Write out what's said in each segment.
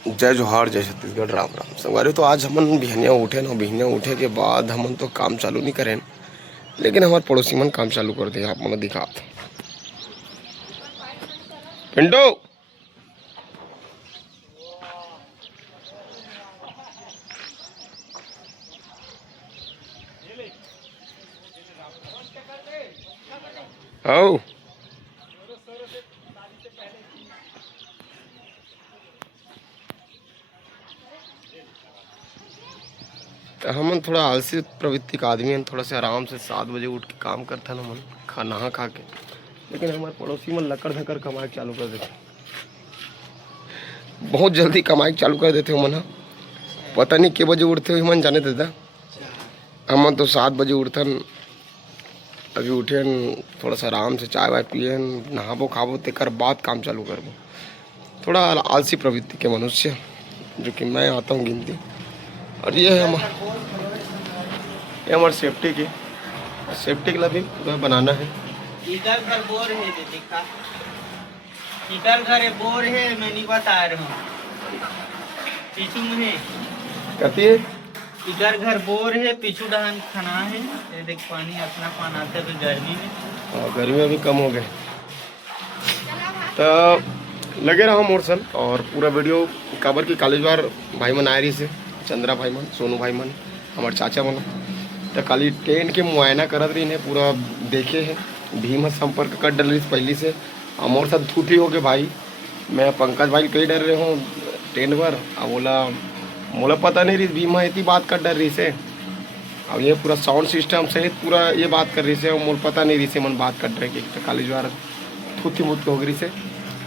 जय जोहार, जय छत्तीसगढ़, राम राम संगवारी। तो आज हमन बिहनिया उठे न, बिहनिया उठे के बाद हमन तो काम चालू नहीं करें, लेकिन हमारे पड़ोसी मन काम चालू कर दिया। आप मन दिखात पिंटो आओ। तो हमन थोड़ा आलसी प्रवृत्ति का आदमी हैं, थोड़ा सा आराम से 7 बजे उठ के काम करता ना मन नहा खा के। लेकिन हमारे पड़ोसी मन लकड़ धकड़ कमाई चालू कर देते, बहुत जल्दी कमाई चालू कर देते हो मन। पता नहीं के बजे उठते हो मन जाने देता। हमन तो 7 बजे उठथन, अभी उठे थोड़ा सा आराम से चाय वाय पिए, नहाबो खाबो तेकर बाद काम चालू करबो। थोड़ा आलसी प्रवृत्ति के मनुष्य जो कि मैं आता हूँ गिनती। और ये है हमारे सेफ्टी के लिए भी बनाना है। इधर घर बोर है, देखा इधर घर बोर है, मैं नहीं बता रहा हूँ। पीछू में कहती है इधर घर बोर है, पीछू डहान खाना है। ये देख पानी अपना पान आता है गर्मी में। गर्मी में भी कम हो गए तो लगे रहा मोरसन। और पूरा वीडियो काबर की कॉलेज बार भाई मन आए रही से, चंद्रा भाई मन, सोनू भाई मन, हमारे चाचा मन तो खाली ट्रेन के मुआयना करत रही ने, पूरा देखे है। भीम संपर्क कर डल रही पहली से। मोर साथ थूटी हो गए भाई। मैं पंकज भाई कई डर रहे हूँ ट्रेन पर। अब मोला पता नहीं रही भीमा इतनी बात कर डर रही से। अब ये पूरा साउंड सिस्टम सहित पूरा ये बात कर रही से, मोल पता नहीं रही से मन बात कर रहे कि तो कॉलेज बार थूती मुत हो गई से।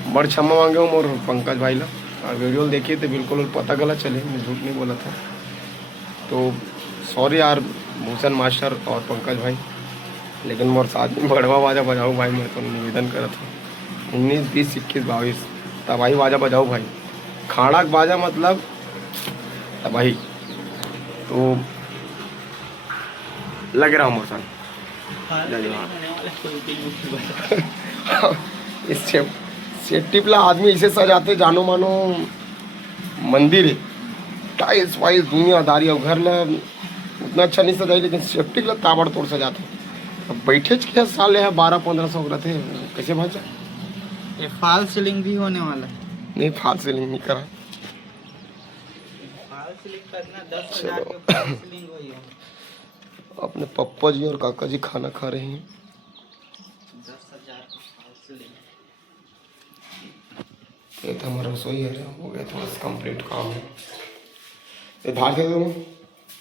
बड़ क्षमा मांगे हूँ मोर पंकज भाई ला। और वीडियो देखिए तो बिल्कुल पता गलत चले, मैं झूठ नहीं बोला था। तो सॉरी यार भूषण मास्टर और पंकज भाई। लेकिन मोर साथ में बड़वा बाजा बजाओ भाई, मैं तो निवेदन करता हूँ 19, 20, 21, 22 तबाही बाजा बजाओ भाई। खाड़ा बाजा मतलब तबाही। तो लग रहा हूँ मोर साथ इस सेफ्टी प्ला आदमी इसे सजाते जानो मानो मंदिर है, टाइल्स वाइल्स दुनियादारी। और घर ला उतना अच्छा नहीं सजाई, लेकिन सेफ्टी ला ताबड़तोड़ सजाते। अब बैठे के साल है 1200-1500 रहते, कैसे भाजा। ये फॉल सीलिंग भी होने वाला है। नहीं, फॉल सीलिंग नहीं करा। फॉल सीलिंग करना 10,000 के फॉल सीलिंग हुई है। अपने पप्पा जी और काका जी खाना खा रहे हैं। 10,000 का फॉल सीलिंग। ये तो हमारा रसोई है, हो गया थोड़ा सा कंप्लीट काम है। ये भात है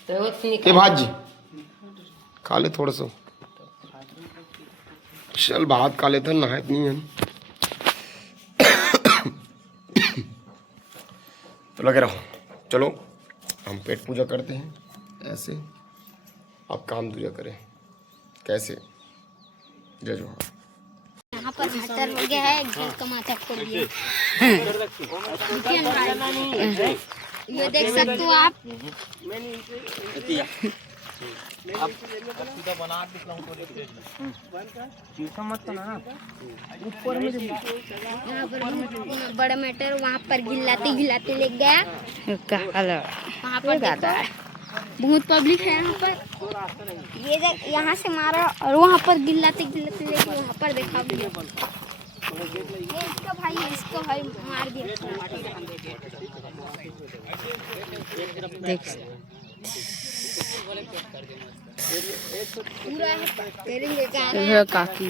तो भात जी खा ले थोड़ा सा। चल भात खा लेते, नहायत नहीं है तो लगे रहो। चलो हम पेट पूजा करते हैं ऐसे, आप काम पूजा करें कैसे। जय जोहार। यहाँ पर हटर हो गया है, घर कमाता खोल गया। ये देख सकते हो आप। यहाँ पर बड़ा मैटर, वहाँ पर गिलाते ले गया। वहाँ पर बहुत पब्लिक है यहाँ पर। ये यहाँ से मारा और वहाँ पर गिलाते लेके वहाँ पर देखा। ये इसका भाई मार दिया। देख पूरा करेंगे काकी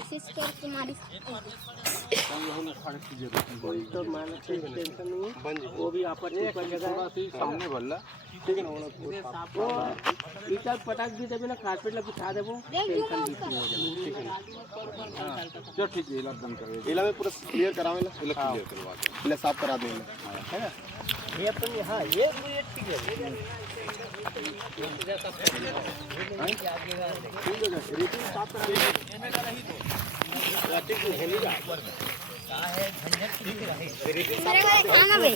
ऐसे करके मारी। तो मैंने टेंशन नहीं है, वो भी आप सामने भरला ठीक है ना। वो इटा पटाक दी देबे ना, कारपेट ला बिछा देबो, टेंशन भी हो जाए ठीक है। हां जो ठीक है, इला बंद कर इला में पूरा क्लियर करावेला, इला क्लियर करवा दे, इला साफ करा देना है ना। ये अपन हां ये ठीक है। रेटिंग साफ करा देना। मेरे को खाना भाई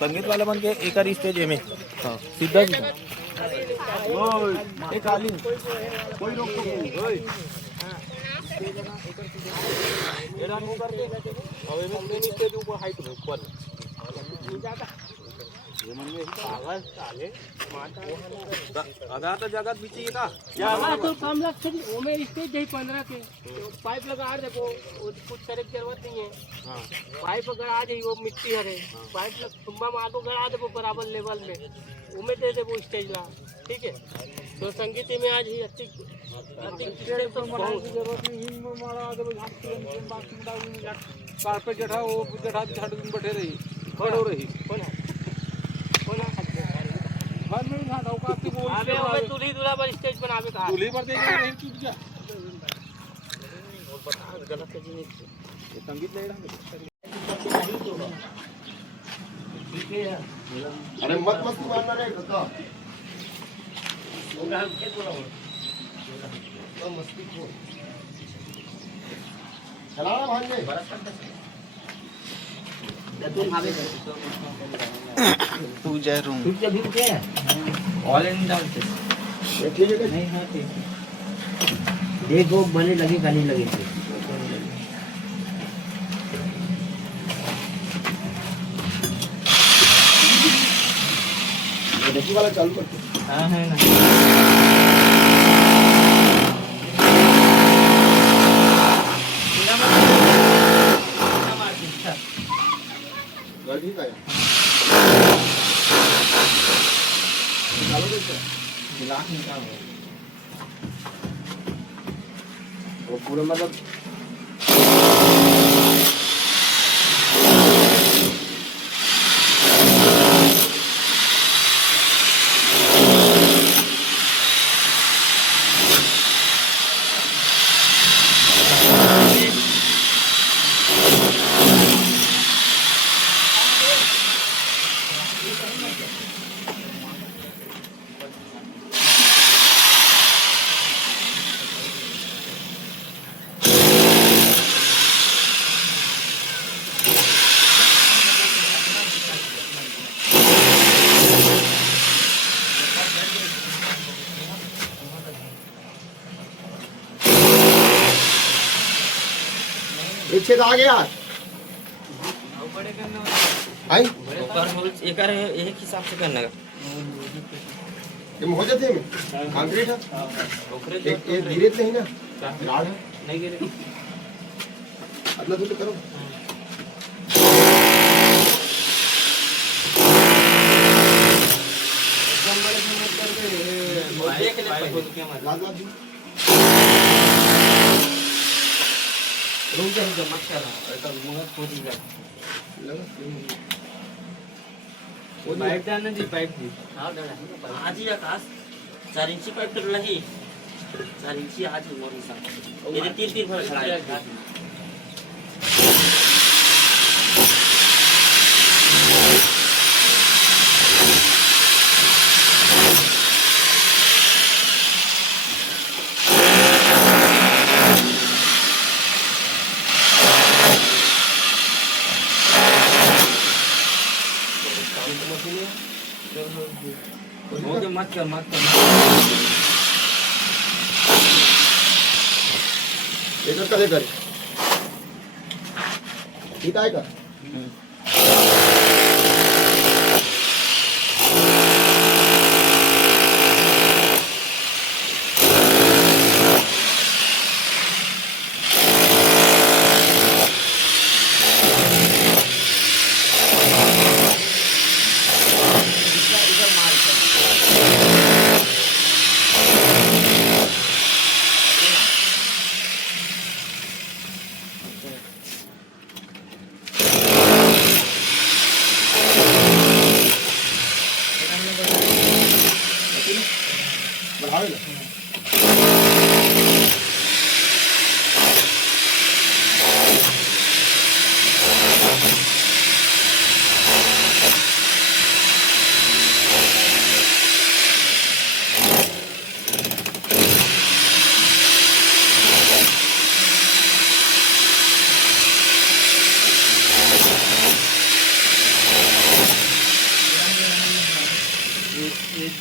संगीत वाला बन के एक और स्टेज में सीधा कोई रोक आधा जगत बीच का तो कम लग सकती वो में स्टेज यही 15 के पाइप लगा देखो कुछ करे की जरूरत नहीं है। पाइप अगर आ जाए वो मिट्टी हरे पाइप तुम्बा में आगो गड़ा दे बराबर लेवल में उमे दे दे वो स्टेज ला ठीक है। तो संगीत में आज ही अच्छी स्टेज तो बनाने की जरूरत नहीं हिंग में मारा दे कारपेट जठा वो जठा झाड़ दिन बैठे रही खड़ो रही घर में ना नौका की वो हमें दूल्ही दूल्हा पर स्टेज बनावे कहा दूल्ही पर देखे नहीं टूट गया गलत है जी संगीत ले रहा अरे मत मत मारना रे काका तो मस्ती खो चला ना भांजे पूजा रूम ऑल इन डाउन ये ठीक है नहीं हाँ देखो बने लगे गाली लगे देखी वाला चालू करते हाँ है ना घर ठीक है चालू करते गिलास निकाल वो पूरा मतलब पीछे आ गया आई एक हिसाब से करना ये हो जाते हैं कंक्रीट है एक गिरे नहीं ना लाड़ है नहीं गिरे अपना तो करो लाद लाद दी रूम के हम मत चला ऐसा मुंह खोद दिया पाइप डालना जी पाइप दी हां डाला आज ही आकाश 4 इंची पाइप तो लगी 4 इंची आज ही मोरी सा ये 3 भर खड़ा है ओके मत कर एकच का लेकर ठीक आहे का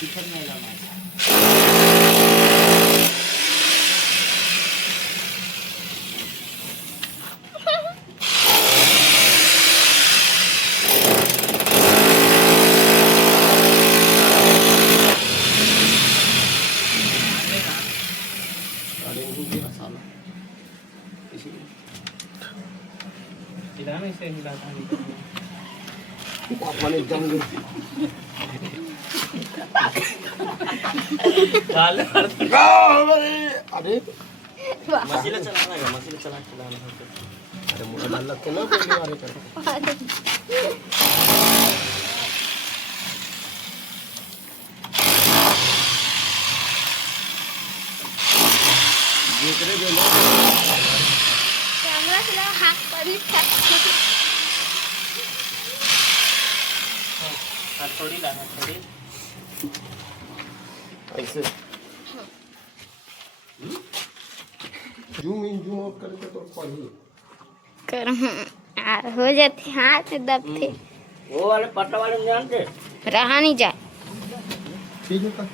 दिखत नाही लावा हिलाने से हिलाता नहीं पापाने एकदम काल अरे मशीला चलाना का मशीला चलाना अरे मुझे डर लगता ना पहली बार कर कैमरा से हाथ पर ही थोड़ी लाना थोड़ी ऐसे जूम इन जूम आउट करके तो पढ़ी कर हो जाते हाथ में दबते वो वाले पट्टा वाले में जानते रहा नहीं जाए ठीक है का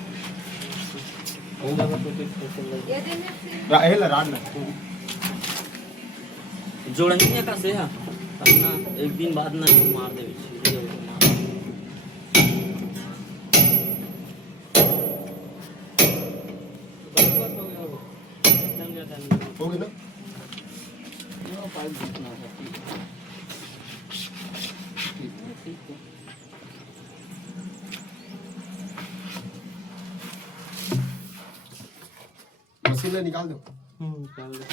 राहेला राड ना जोड़नी का से अपना एक दिन बाद ना मार दे होगी ना मशीन में निकाल दो निकाल दो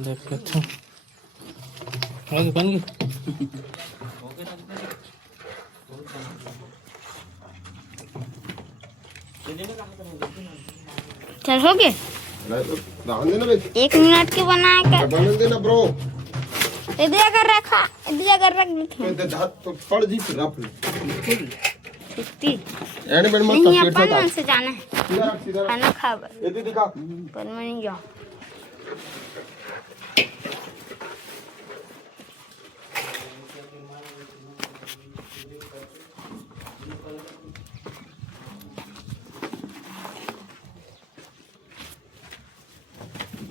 देख लेते हैं आगे बन गई चल हो गए रहने देना बे 1 मिनट के बनाए कर बनने देना ब्रो इधर अगर रखा इधर अगर रख दे तो हाथ तो पड़ जी फिर रख छुट्टी एंड में मत नहीं पेट से अपन मन काट से जाना है सीधा रख सीधा रख खाना खा ये दे दिखा पर मैं नहीं जाऊँ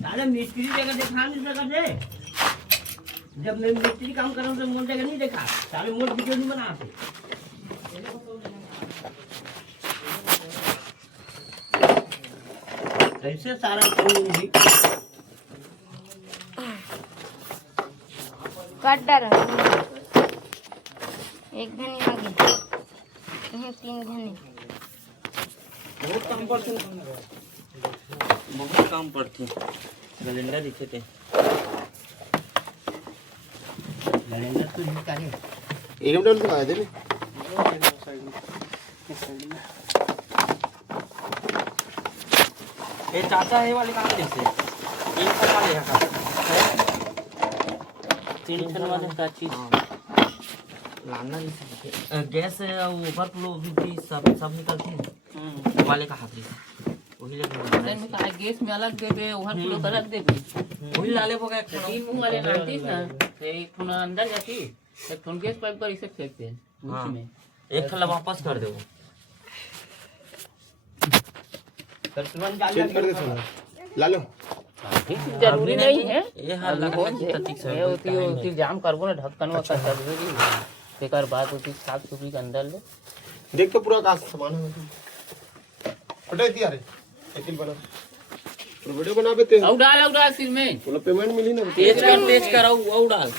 साले मिस्त्री जगह देखा नहीं सका थे जब मैं मिस्त्री काम कर रहा हूँ तो मोड़ जगह नहीं देखा साले मोड़ वीडियो नहीं बनाते कैसे सारा कट डर एक घनी आ गई 3 घनी बहुत काम पड़ते बहुत काम पड़ते कैलेंडर लिखे थे कैलेंडर तो निकाले एक मिनट लगा दे ये चाचा है वाले काम जैसे 3 टन वाले का 3 टन वाले का चीज लाना जैसे गैस ओवरफ्लो भी सब निकलती है वाले का हाथ वही लेके में का गैस में अलग दे दे ओवरफ्लो अलग दे वही लाले हो गया 3 मुंह वाले नाती ना एक फोन अंदर जाती एक फोन गैस पाइप पर इसे फेंकते हैं हाँ। बीच में एक थला वापस कर दो चेंज कर दे थोड़ा ला लो जरूरी नहीं है ये हाल लगा कि ततिक से ये होती जाम करबो ना ढक्कन का जरूरी है एकर बाद होती साफ सुथरी के अंदर ले देख तो पूरा काश सामान है हटाई दिया रे अखिल बना तो वीडियो बना बेते औ डाल सिर में बोला पेमेंट मिली ना तेज कर औ डाल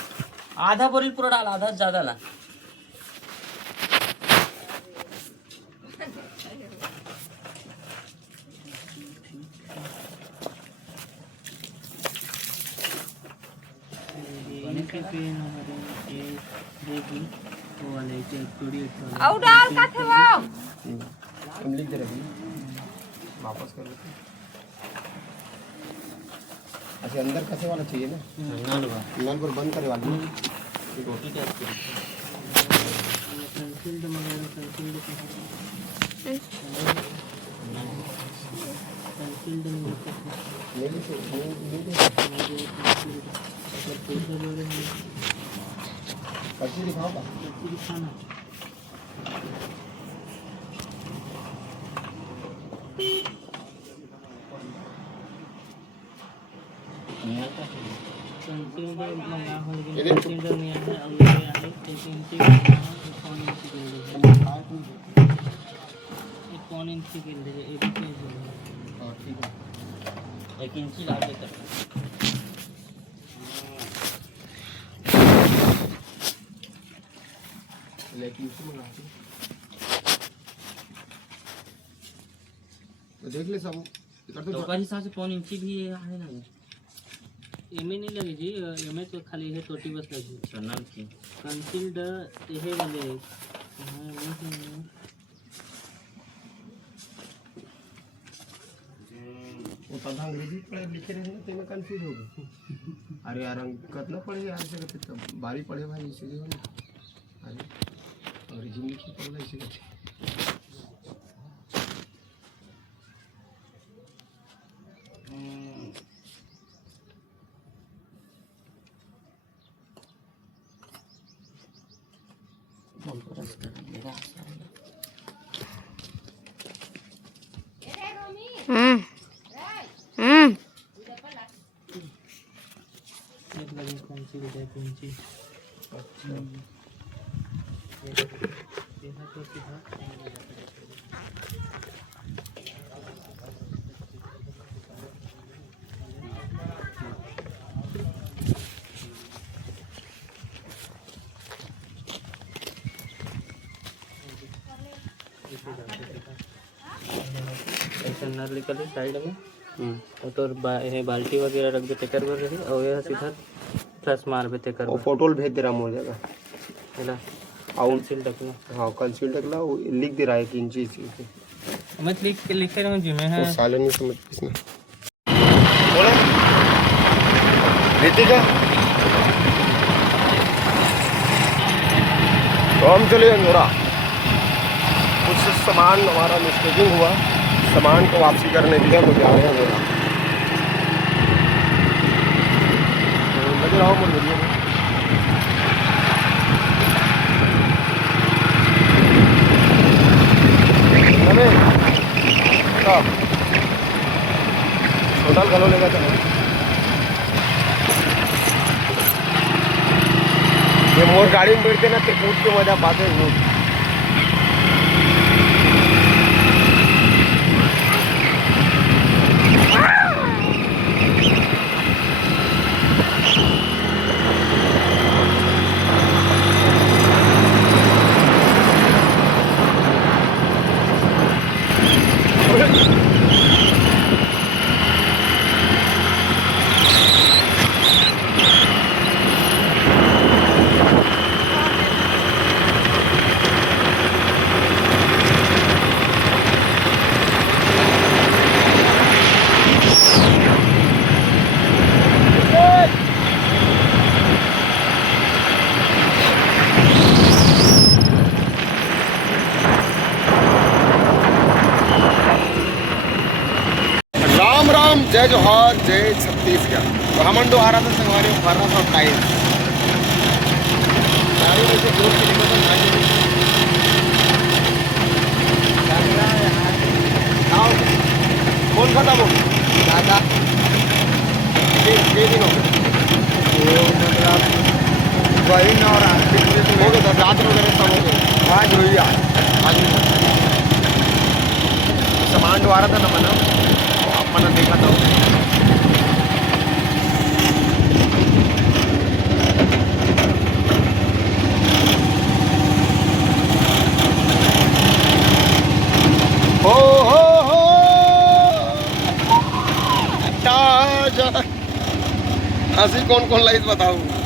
आधा बोरी पूरा डाल आधा ज्यादा ला और डाल का थे वो हम लिख दे रहे वापस कर लेते अच्छा अंदर कैसे वाला चाहिए ना नल पर बंद करे वाली रोटी क्या पर्ची दिखाओ का एक इंची लाल लेकर देख ले सब तो ओकर हिसाब से पौन इंची भी आहे ना एमे नहीं लगे जी, एमे तो खाली है टोटी बस लगी। नल की कंसील्ड ये वाले वो तब अंग्रेजी पढ़े लिखे रहे ना तेरे कंफ्यूज हो गए। अरे यार अंक कितना पढ़े यार से कहते बारी पढ़े भाई इसीलिए अरे अंग्रेजी में लिखी पढ़ना इसीलिए एक लगी कंसील्ड है इंची। देखा तो सीधा ऐसा नर निकले साइड में और तो ये बाल्टी वगैरह रख दे टेकर भर रही और यह सीधा प्लस मार पे टेकर वो फोटो भेज दे रहा मोर जगह हेला आउट कंसील्ड रखना। हाँ कंसील टकला वो लिख दे रहा है 1 इंची से मैं लिखे रहूँ जी मैं वो है साले नहीं समझ इसमें बोलो रीतिका तो हम चले अंजोरा कुछ सामान हमारा मिस्टेकिंग हुआ सामान को वापसी करने के लिए हम जा रहे हैं अंजोरा तो लगे रहो मुझे वीडियो में होटल घलो लेगा था ये मोर गाड़ी में बैठते ना तो कूद के मजा पाते हैं जय जोहार जय छत्तीसगढ़ तो हम आ रहा था संगवारी भर रहा था टाइम गाड़ी में से दूर किलोमीटर कौन खाता वो दादा दिन हो गए मतलब वही न और हो गए रात वगैरह सब हो गए आज हुई आज सामान जो आ रहा था ना मना मैंने देखा था हो हंसी कौन कौन लाइस बताऊं